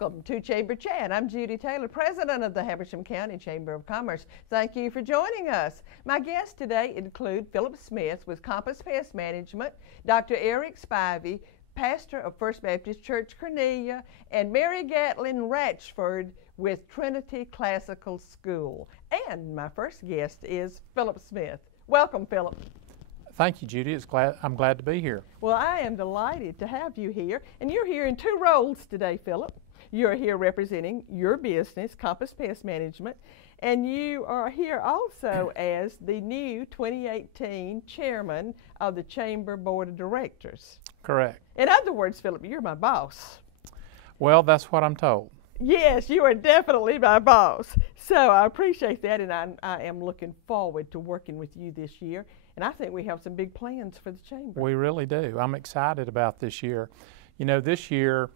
Welcome to Chamber Chat. I'm Judy Taylor, President of the Habersham County Chamber of Commerce. Thank you for joining us. My guests today include Philip Smith with Compass Pest Management, Dr. Eric Spivey, pastor of First Baptist Church Cornelia, and Mary Gatlin Ratchford with Trinity Classical School. And my first guest is Philip Smith. Welcome, Philip. Thank you, Judy. I'm glad to be here. Well, I am delighted to have you here. And you're here in two roles today, Philip. You're here representing your business, Compass Pest Management, and you are here also as the new 2018 chairman of the Chamber Board of Directors. Correct. In other words, Philip, you're my boss. Well, that's what I'm told. Yes, you are definitely my boss. So I appreciate that, and I am looking forward to working with you this year. And I think we have some big plans for the Chamber. We really do. I'm excited about this year. You know, this year,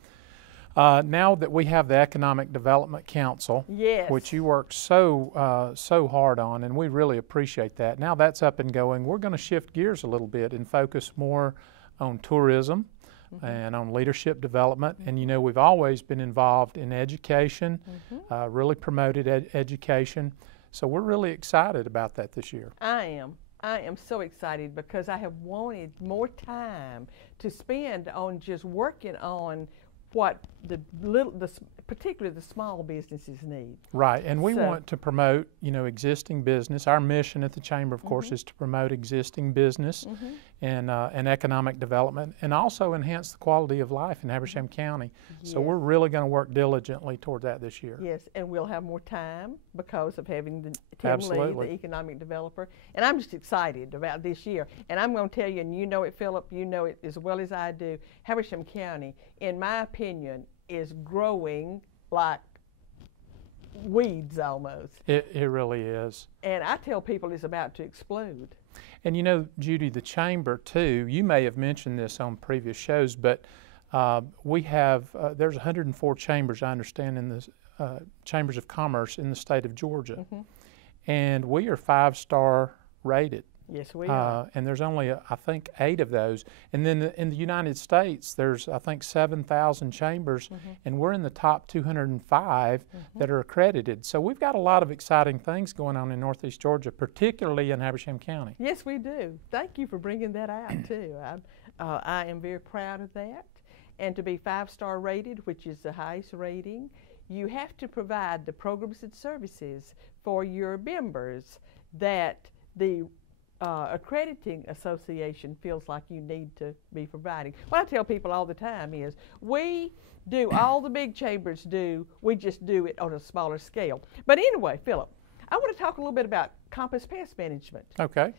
now that we have the Economic Development Council, yes, which you worked so hard on, and we really appreciate that. Now that's up and going. We're going to shift gears a little bit and focus more on tourism and on leadership development. And you know, we've always been involved in education, really promoted education. So we're really excited about that this year. I am so excited because I have wanted more time to spend on just working on what particularly the small businesses need. Right, and we want to promote, you know, existing business. Our mission at the Chamber, of course, is to promote existing business and economic development, and also enhance the quality of life in Habersham County. Yes. So we're really going to work diligently toward that this year. Yes, and we'll have more time because of having Tim Lee, the economic developer. And I'm just excited about this year. And I'm going to tell you, and you know it, Philip, you know it as well as I do, Habersham County, in my opinion, is growing like weeds almost. It really is. And I tell people it's about to explode. And you know, Judy, the Chamber too, you may have mentioned this on previous shows, but we have, there's 104 chambers, I understand, in the Chambers of Commerce in the state of Georgia. And we are 5-star rated. Yes, we are. And there's only, I think, 8 of those. And then in the United States, there's, I think, 7,000 chambers, and we're in the top 205 that are accredited. So we've got a lot of exciting things going on in Northeast Georgia, particularly in Habersham County. Yes, we do. Thank you for bringing that out, too. I am very proud of that. And to be 5-star rated, which is the highest rating, you have to provide the programs and services for your members that the accrediting association feels like you need to be providing. What I tell people all the time is we do all the big chambers do, we just do it on a smaller scale. But anyway, Philip, I want to talk a little bit about Compass Pest Management. Okay.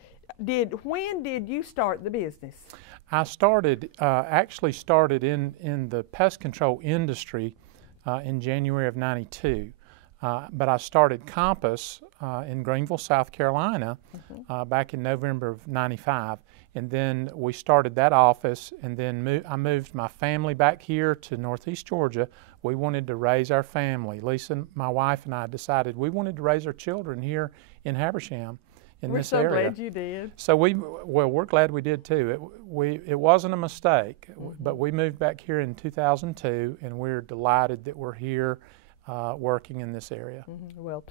When did you start the business? I actually started in the pest control industry in January of '92. But I started Compass in Greenville, South Carolina, back in November of '95. And then we started that office, and then I moved my family back here to Northeast Georgia. We wanted to raise our family. Lisa, my wife, and I decided we wanted to raise our children here in Habersham in this area. We're so glad you did. So we're glad we did too. It wasn't a mistake, but we moved back here in 2002, and we're delighted that we're here working in this area. Well,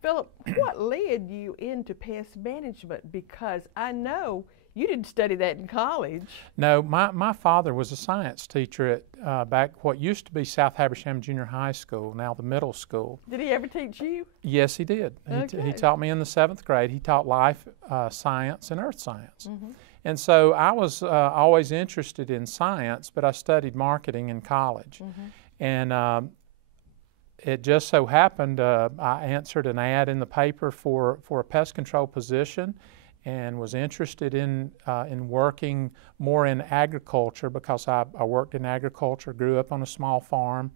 Philip, what led you into pest management? Because I know you didn't study that in college. No, my father was a science teacher at back what used to be South Habersham Junior High School, now the middle school. Did he ever teach you? Yes, he did. He taught me in the 7th grade. He taught life science and earth science. And so I was always interested in science, but I studied marketing in college. And it just so happened I answered an ad in the paper for a pest control position, and was interested in working more in agriculture because I worked in agriculture, grew up on a small farm.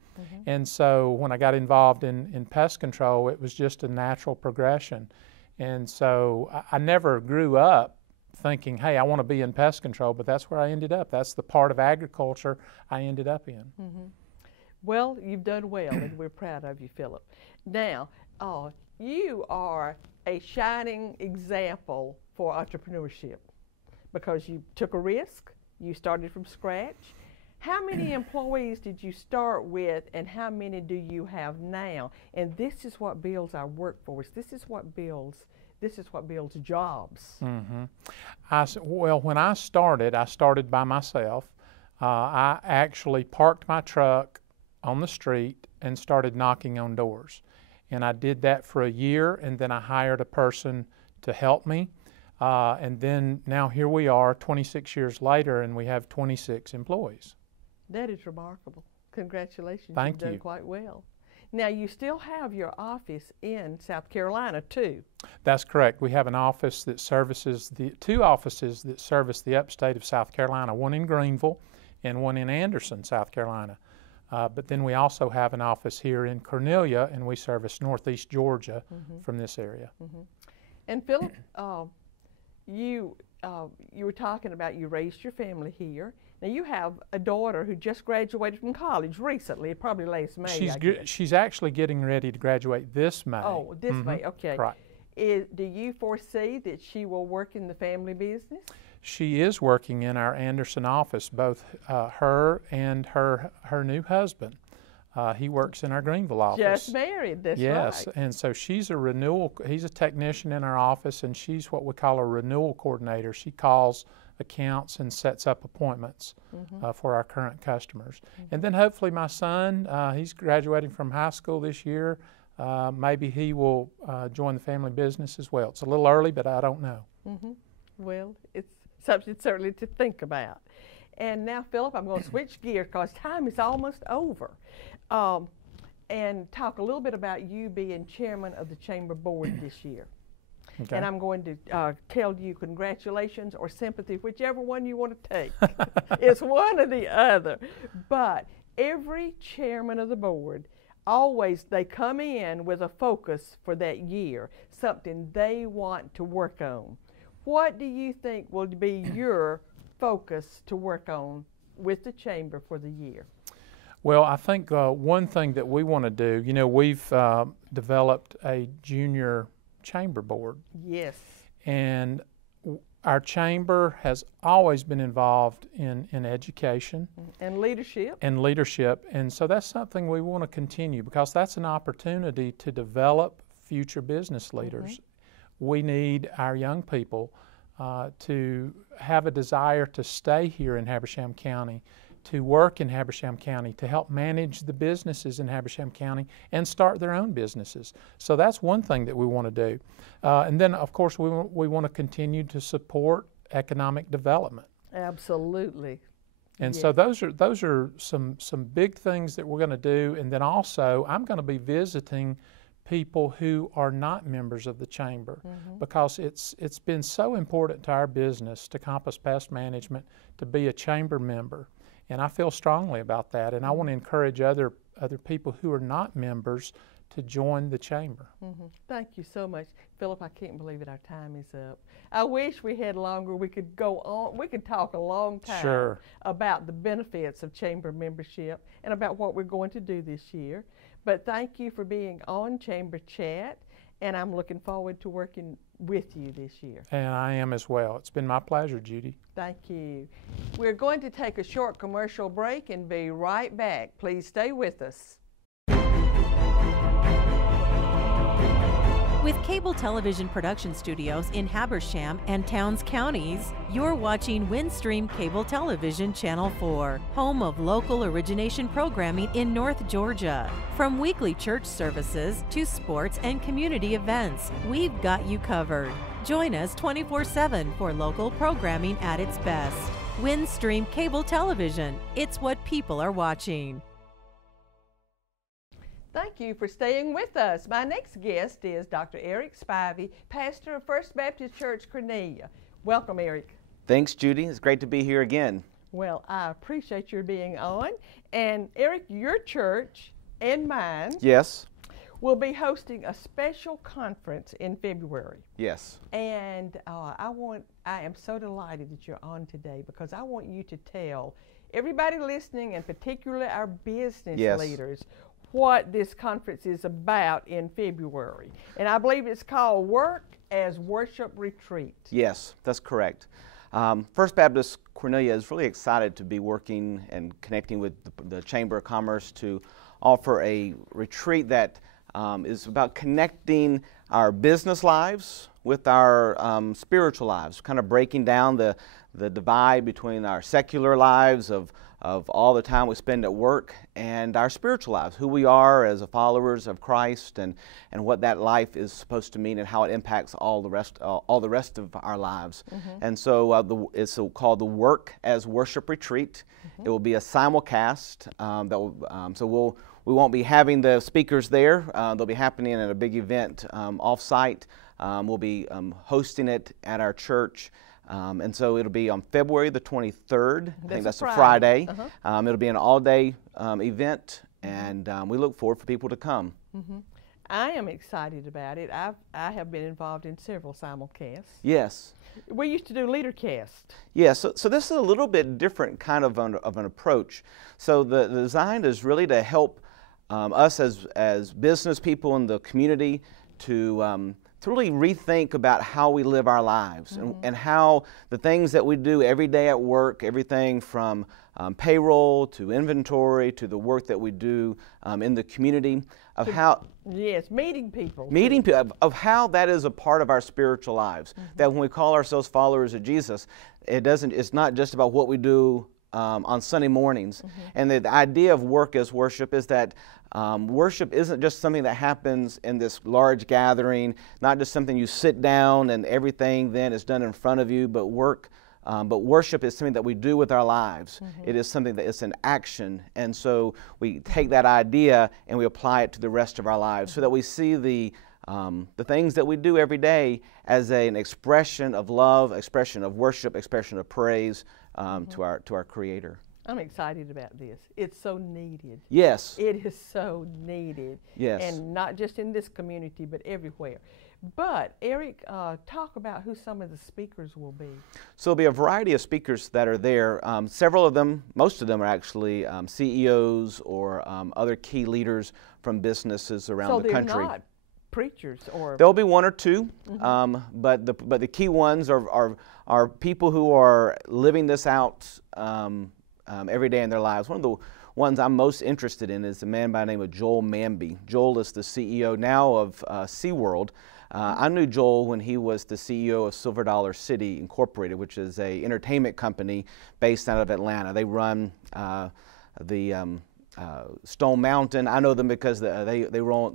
And so when I got involved in pest control, it was just a natural progression. And so I never grew up thinking, hey, I want to be in pest control, but that's where I ended up. That's the part of agriculture I ended up in. Well, you've done well, and we're proud of you, Philip. Now, you are a shining example for entrepreneurship because you took a risk, you started from scratch. How many employees did you start with, and how many do you have now? And this is what builds our workforce. This is what builds jobs. Well, when I started by myself. I actually parked my truck on the street and started knocking on doors. And I did that for a year, and then I hired a person to help me. And then now here we are 26 years later, and we have 26 employees. That is remarkable. Congratulations. Thank You've done you. quite well. Now, you still have your office in South Carolina, too. That's correct. We have an office that services two offices that service the upstate of South Carolina, one in Greenville and one in Anderson, South Carolina. But then we also have an office here in Cornelia, and we service northeast Georgia from this area. And Philip, you were talking about you raised your family here. Now you have a daughter who just graduated from college recently, probably last May. She's actually getting ready to graduate this May. Oh, this May, okay. Right. Do you foresee that she will work in the family business? She is working in our Anderson office, both her and her new husband. He works in our Greenville office. Just married, that's right. Yes, and so he's a technician in our office, and she's what we call a renewal coordinator. She calls accounts and sets up appointments for our current customers. And then hopefully my son, he's graduating from high school this year. Maybe he will join the family business as well. It's a little early, but I don't know. Well, it's something certainly to think about. And now, Philip, I'm going to switch gears because time is almost over, and talk a little bit about you being chairman of the Chamber Board this year. Okay. And I'm going to tell you congratulations or sympathy, whichever one you want to take. It's one or the other. But every chairman of the board, always they come in with a focus for that year, something they want to work on. What do you think will be your focus to work on with the Chamber for the year? Well, I think one thing that we want to do, we've developed a junior chamber board. Yes. And our chamber has always been involved in education. And leadership. And so that's something we want to continue because that's an opportunity to develop future business leaders. We need our young people to have a desire to stay here in Habersham County, to work in Habersham County, to help manage the businesses in Habersham County and start their own businesses. So that's one thing that we want to do. And then, of course, we want to continue to support economic development. Absolutely. And so those are some big things that we're going to do. And then also, I'm going to be visiting people who are not members of the Chamber because it's been so important to our business, to Compass Pest Management, to be a Chamber member. And I feel strongly about that, and I want to encourage other people who are not members to join the Chamber. Thank you so much. Philip, I can't believe it, our time is up. I wish we had longer. We could go on, we could talk a long time about the benefits of Chamber membership and about what we're going to do this year. But thank you for being on Chamber Chat, and I'm looking forward to working with you this year. And I am as well. It's been my pleasure, Judy. Thank you. We're going to take a short commercial break and be right back. Please stay with us. With cable television production studios in Habersham and Towns counties, you're watching Windstream Cable Television Channel 4, home of local origination programming in North Georgia. From weekly church services to sports and community events, we've got you covered. Join us 24/7 for local programming at its best. Windstream Cable Television, it's what people are watching. Thank you for staying with us. My next guest is Dr. Eric Spivey, pastor of First Baptist Church, Cornelia. Welcome, Eric. Thanks, Judy. It's great to be here again. Well, I appreciate your being on. And Eric, your church and mine will be hosting a special conference in February. Yes. And I am so delighted that you're on today because I want you to tell everybody listening, and particularly our business leaders, what this conference is about in February. And I believe it's called Work as Worship Retreat. Yes, that's correct. First Baptist Cornelia is really excited to be working and connecting with the Chamber of Commerce to offer a retreat that is about connecting our business lives with our spiritual lives, kind of breaking down the divide between our secular lives of all the time we spend at work and our spiritual lives, who we are as followers of Christ, and what that life is supposed to mean and how it impacts all the rest of our lives. And so it's called the Work as Worship Retreat. It will be a simulcast we won't be having the speakers there. They'll be happening at a big event off-site. We'll be hosting it at our church. And so it'll be on February the 23rd. I think that's a Friday. It'll be an all-day event, and we look forward for people to come. I am excited about it. I have been involved in several simulcasts. Yes. We used to do LeaderCast. Yes. So this is a little bit different kind of an approach. So the design is really to help us as business people in the community to really rethink about how we live our lives and how the things that we do every day at work, everything from payroll to inventory to the work that we do in the community, of how... Yes, meeting people. Meeting people, of how that is a part of our spiritual lives. That when we call ourselves followers of Jesus, it's not just about what we do on Sunday mornings. And the idea of work as worship is that worship isn't just something that happens in this large gathering, not just something you sit down and everything then is done in front of you, but worship is something that we do with our lives. It is something that is an action. And so we take that idea and we apply it to the rest of our lives so that we see the things that we do every day as an expression of love, expression of worship, expression of praise to our Creator. I'm excited about this. It's so needed. Yes. It is so needed. Yes. And not just in this community, but everywhere. But Eric, talk about who some of the speakers will be. So there'll be a variety of speakers that are there. Several of them, most of them are actually CEOs or other key leaders from businesses around the country. So they're not preachers or... There'll be one or two, but the key ones are people who are living this out every day in their lives. One of the ones I'm most interested in is a man by the name of Joel Manby. Joel is the CEO now of SeaWorld. I knew Joel when he was the CEO of Silver Dollar City Incorporated, which is an entertainment company based out of Atlanta. They run Stone Mountain. I know them because they run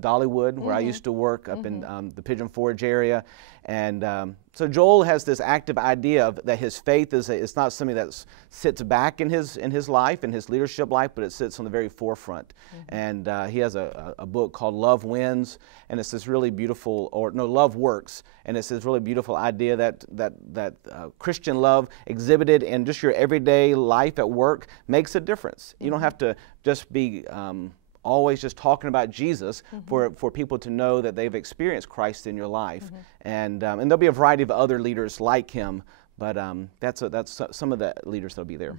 Dollywood, where I used to work up in the Pigeon Forge area. And so Joel has this active idea that his faith it's not something that sits back in his life, in his leadership life, but it sits on the very forefront. And he has a book called Love Wins, and it's this really beautiful, Love Works, and it's this really beautiful idea that Christian love exhibited in just your everyday life at work makes a difference. You don't have to just be always just talking about Jesus for people to know that they've experienced Christ in your life. And there'll be a variety of other leaders like him, but that's some of the leaders that'll be there.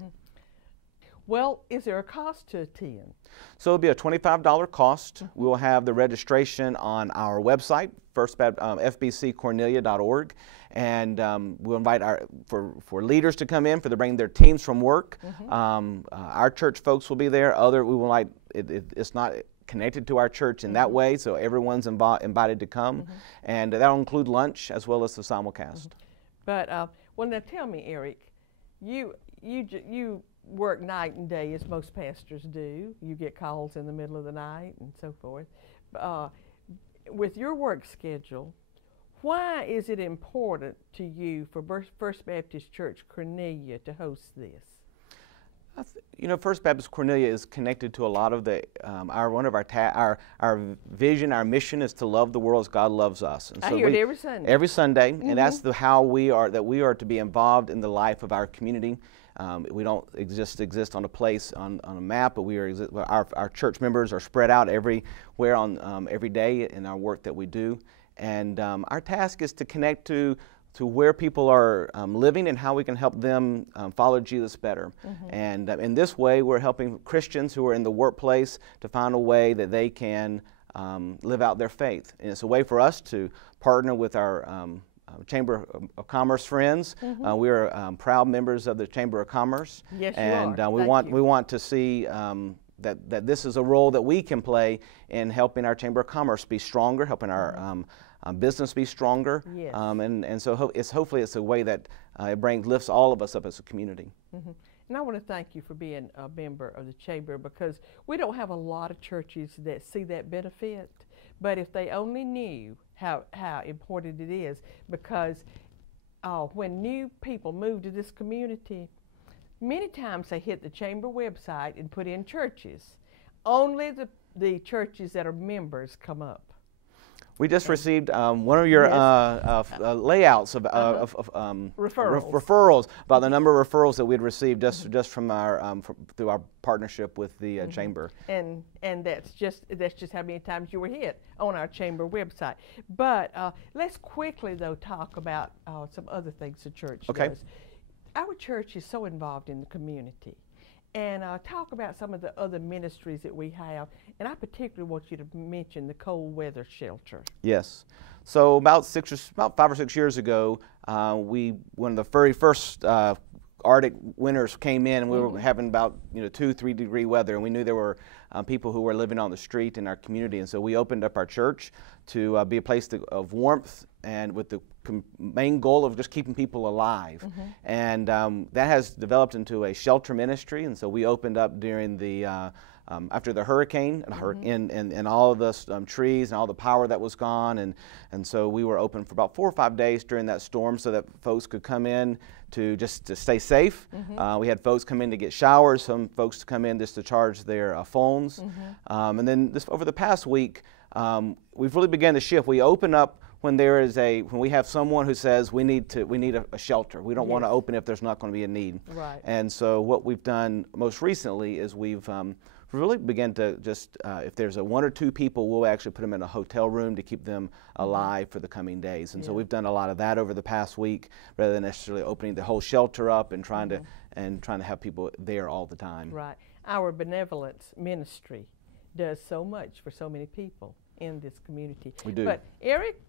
Well, is there a cost to attend? So it'll be a $25 cost. We'll have the registration on our website, fbccornelia.org, and we'll invite for leaders to come in, to bring their teams from work. Our church folks will be there. It's not connected to our church in that way, so everyone's invited to come, and that'll include lunch as well as the simulcast. But well, now tell me, Eric, you work night and day as most pastors do. You get calls in the middle of the night and so forth. With your work schedule, why is it important to you for First Baptist Church Cornelia to host this? First Baptist Cornelia is connected to a lot of our vision, our mission is to love the world as God loves us. And I hear it every Sunday. Every Sunday, and that's how we are to be involved in the life of our community. We don't exist on a place on a map, but our church members are spread out everywhere every day in our work that we do, and our task is to connect to where people are living and how we can help them follow Jesus better. And in this way, we're helping Christians who are in the workplace to find a way that they can live out their faith. And it's a way for us to partner with our Chamber of Commerce friends. We're proud members of the Chamber of Commerce. Yes, and you are. we want to see that this is a role that we can play in helping our Chamber of Commerce be stronger, helping our business be stronger. Yes. And so hopefully it's a way that it lifts all of us up as a community. And I want to thank you for being a member of the Chamber, because we don't have a lot of churches that see that benefit, but if they only knew how important it is, because when new people move to this community, many times they hit the Chamber website and put in churches. Only the churches that are members come up. We just received one of your layouts of referrals about the number of referrals that we'd received just from our through our partnership with the Chamber. And that's just how many times you were hit on our Chamber website. But let's quickly though talk about some other things the church does. Our church is so involved in the community. And talk about some of the other ministries that we have. And I particularly want you to mention the cold weather shelter. Yes. So about 5 or 6 years ago, one of the very first Arctic winters came in, and we were having about 2-3 degree weather, and we knew there were people who were living on the street in our community, and so we opened up our church to be a place of warmth, and with the main goal of just keeping people alive. And that has developed into a shelter ministry, and so we opened up during the after the hurricane, and all of the trees and all the power that was gone, and so we were open for about 4 or 5 days during that storm, so that folks could come in to stay safe. We had folks come in to get showers, some folks to come in just to charge their phones, and then over the past week, we've really begun to shift. We open up when we have someone who says we need a shelter. We don't want to open if there's not going to be a need. Right. And so what we've done most recently is we've really begun to just if there's 1 or 2 people, we'll actually put them in a hotel room to keep them alive for the coming days. And so we've done a lot of that over the past week, rather than necessarily opening the whole shelter up and trying to have people there all the time. Right. Our benevolence ministry does so much for so many people in this community. We do. But Eric,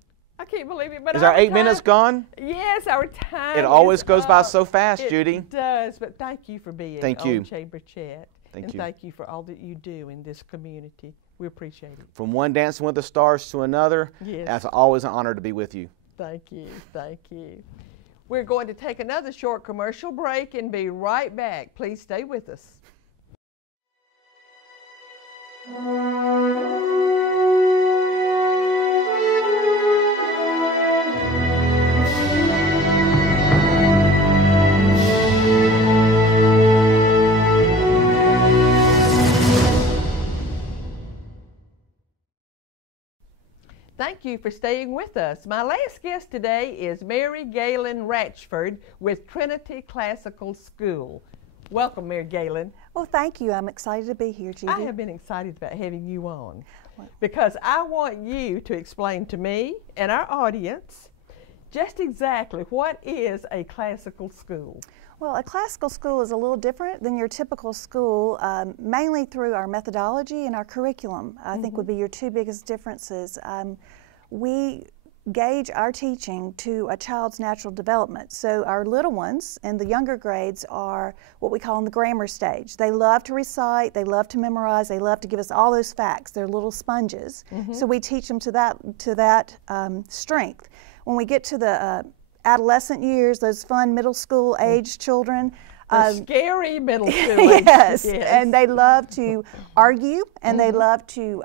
I can't believe it, but is our 8 minutes gone? Yes, our time. It always goes by up. so fast, Judy. It does, but thank you for being on Chamber Chat. Thank you. Thank you for all that you do in this community. We appreciate it. From one Dancing with the Stars to another, it's always an honor to be with you. Thank you. Thank you. We're going to take another short commercial break and be right back. Please stay with us. Thank you for staying with us. My last guest today is Mary Galen Ratchford with Trinity Classical School. Welcome, Mary Galen. Well, thank you. I'm excited to be here, Judy. I have been excited about having you on because I want you to explain to me and our audience just exactly what is a classical school. Well, a classical school is a little different than your typical school, mainly through our methodology and our curriculum, I think would be your 2 biggest differences. We gauge our teaching to a child's natural development. So our little ones and the younger grades are what we call in the grammar stage. They love to recite, they love to memorize, they love to give us all those facts. They're little sponges. So we teach them to that strength. When we get to the adolescent years, those fun middle school age children. Scary middle school age. Yes, and they love to argue and they love to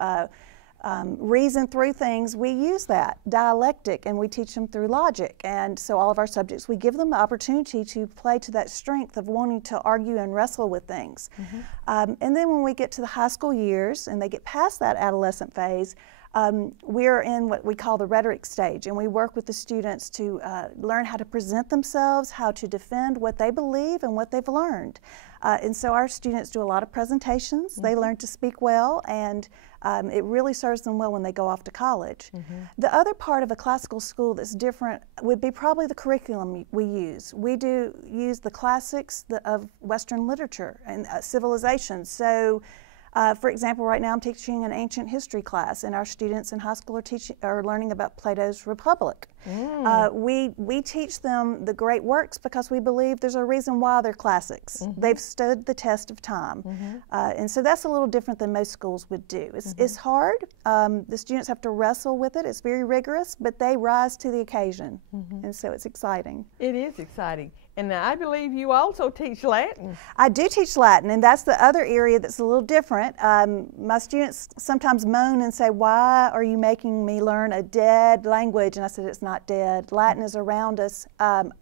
reason through things. We use that dialectic and we teach them through logic. And so all of our subjects, we give them the opportunity to play to that strength of wanting to argue and wrestle with things. And then when we get to the high school years and they get past that adolescent phase, we're in what we call the rhetoric stage, and we work with the students to learn how to present themselves, how to defend what they believe and what they've learned. And so our students do a lot of presentations. They learn to speak well, and it really serves them well when they go off to college. The other part of a classical school that's different would be probably the curriculum we use. We do use the classics of Western literature and civilization. So For example, right now I'm teaching an ancient history class, and our students in high school are learning about Plato's Republic. We teach them the great works because we believe there's a reason why they're classics. They've stood the test of time. And so that's a little different than most schools would do. It's hard. The students have to wrestle with it. It's very rigorous, but they rise to the occasion. And so it's exciting. It is exciting. And I believe you also teach Latin. I do teach Latin, and that's the other area that's a little different. My students sometimes moan and say, "Why are you making me learn a dead language?" And I said, it's not dead. Latin is around us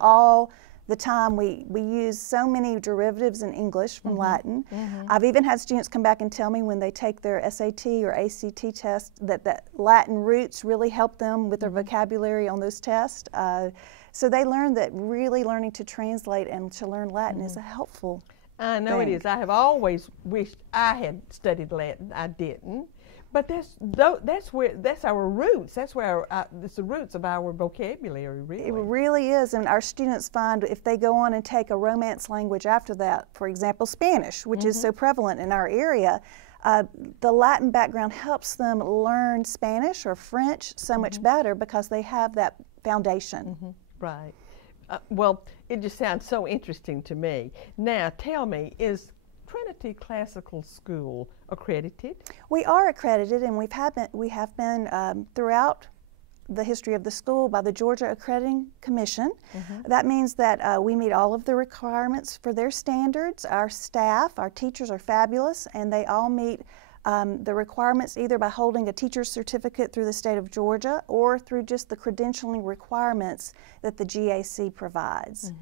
all the time. We use so many derivatives in English from Latin. I've even had students come back and tell me when they take their SAT or ACT test that Latin roots really help them with their vocabulary on those tests. So they learn that really learning to translate and to learn Latin is a helpful I know thing. it is. I have always wished I had studied Latin. I didn't. But that's our roots. That's where it's the roots of our vocabulary, really. It really is, and our students find if they go on and take a Romance language after that, for example, Spanish, which is so prevalent in our area, the Latin background helps them learn Spanish or French so much better because they have that foundation. Right. Well, it just sounds so interesting to me. Now, tell me, is Trinity Classical School accredited? We are accredited, and we have been throughout the history of the school by the Georgia Accrediting Commission. That means that we meet all of the requirements for their standards. Our staff, our teachers are fabulous, and they all meet the requirements either by holding a teacher's certificate through the state of Georgia or through just the credentialing requirements that the GAC provides.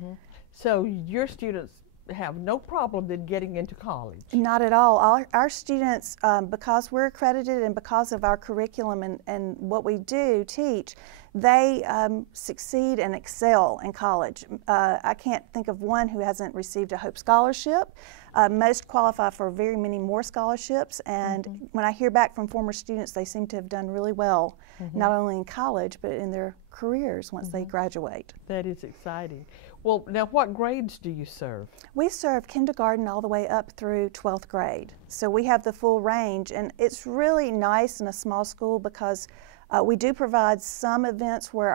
So your students have no problem in getting into college? Not at all. Our students, because we're accredited and because of our curriculum and what we do teach, they succeed and excel in college. I can't think of one who hasn't received a Hope Scholarship. Most qualify for very many more scholarships, and when I hear back from former students, they seem to have done really well, not only in college, but in their careers once they graduate. That is exciting. Well, now what grades do you serve? We serve kindergarten all the way up through 12th grade. So we have the full range, and it's really nice in a small school because we do provide some events where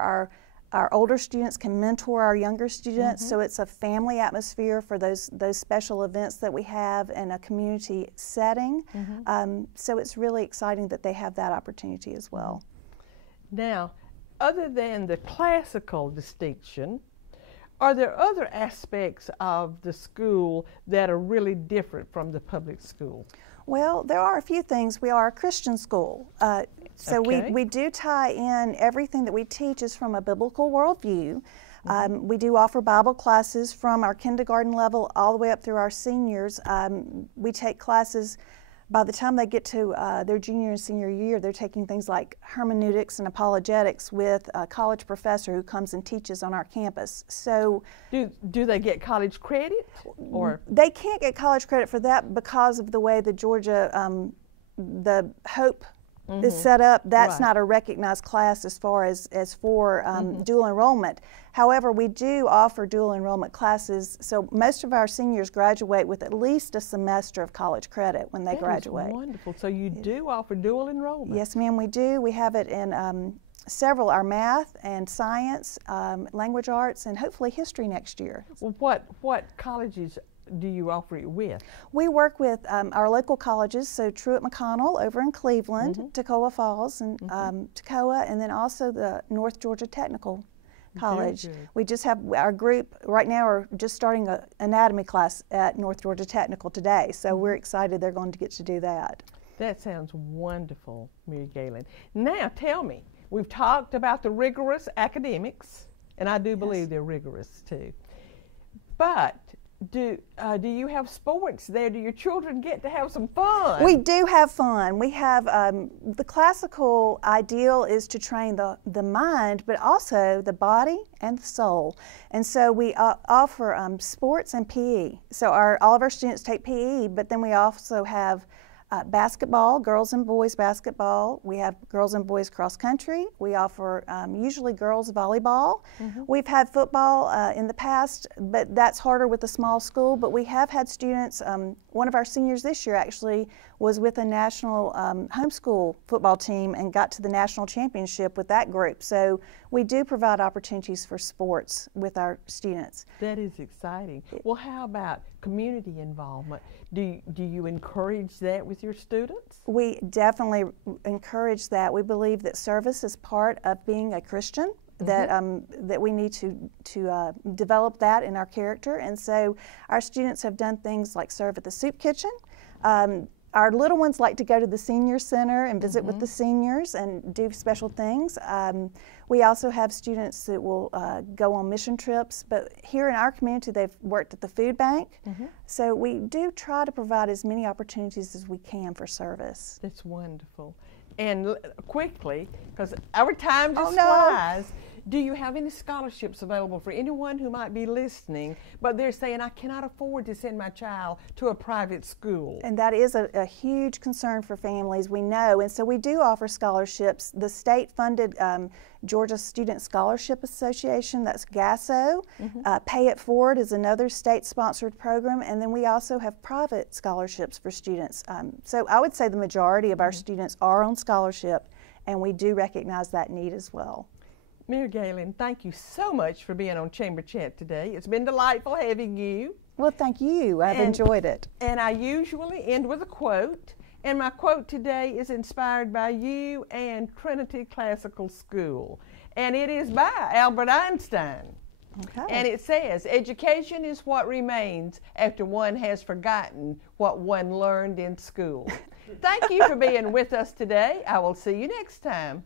our older students can mentor our younger students, so it's a family atmosphere for those special events that we have in a community setting. So it's really exciting that they have that opportunity as well. Now, other than the classical distinction, are there other aspects of the school that are really different from the public school? Well, there are a few things. We are a Christian school. So we do tie in everything that we teach is from a biblical worldview. We do offer Bible classes from our kindergarten level all the way up through our seniors. We take classes, by the time they get to their junior and senior year, they're taking things like hermeneutics and apologetics with a college professor who comes and teaches on our campus. So, do they get college credit? Or they can't get college credit for that because of the way the Georgia, the Hope is set up. That's not a recognized class as far as for dual enrollment. However, we do offer dual enrollment classes, so most of our seniors graduate with at least a semester of college credit when they graduate. That is wonderful. So you do offer dual enrollment? Yes, ma'am, we do. We have it in several, our math and science, language arts, and hopefully history next year. Well, what colleges do you offer it with? We work with our local colleges, so Truett McConnell over in Cleveland, Toccoa Falls, and Toccoa, and then also the North Georgia Technical College. We just have our group right now are just starting an anatomy class at North Georgia Technical today, so we're excited they're going to get to do that. That sounds wonderful, Mary Galen. Now tell me, we've talked about the rigorous academics, and I do believe they're rigorous too, but do you have sports there? Do your children get to have some fun? We do have fun. We have the classical ideal is to train the mind, but also the body and the soul. And so we offer sports and PE. So all of our students take PE, but then we also have basketball, girls and boys basketball. We have girls and boys cross country. We offer usually girls volleyball. We've had football in the past, but that's harder with a small school. But we have had students, one of our seniors this year actually was with a national homeschool football team and got to the national championship with that group. So we do provide opportunities for sports with our students. That is exciting. Well, how about community involvement? Do you encourage that with your students? We definitely encourage that. We believe that service is part of being a Christian, that that we need to develop that in our character. And so our students have done things like serve at the soup kitchen. Our little ones like to go to the senior center and visit with the seniors and do special things. We also have students that will go on mission trips, but here in our community they've worked at the food bank. So we do try to provide as many opportunities as we can for service. That's wonderful. And quickly, because our time just flies, do you have any scholarships available for anyone who might be listening, but they're saying, I cannot afford to send my child to a private school? And that is a huge concern for families, we know. And so we do offer scholarships. The state-funded Georgia Student Scholarship Association, that's GASO. Pay It Forward is another state-sponsored program. And then we also have private scholarships for students. So I would say the majority of our students are on scholarship, and we do recognize that need as well. Mayor Galen, thank you so much for being on Chamber Chat today. It's been delightful having you. Well, thank you. I've enjoyed it. And I usually end with a quote. And my quote today is inspired by you and Trinity Classical School. And it is by Albert Einstein. Okay. And it says, education is what remains after one has forgotten what one learned in school. Thank you for being with us today. I will see you next time.